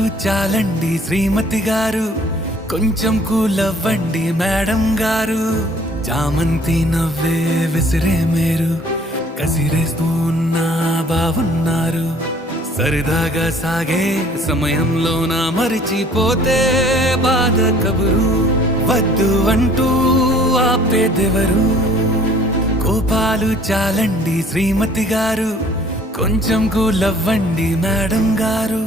చాలండి శ్రీమతి గారు, కొంచెం కూలవ్వండి మేడం గారు. చామంతి నవ్వే విసిరే మేరు, కసిరేస్తూ ఉన్నా బావున్నారు. సరదాగా సాగే సమయంలోన మరిచిపోతే బాధ కబురు. వద్దు అంటూ ఆపేదెవరు? కోపాలు చాలండి శ్రీమతి గారు, కొంచెం కూలవ్వండి మేడం గారు.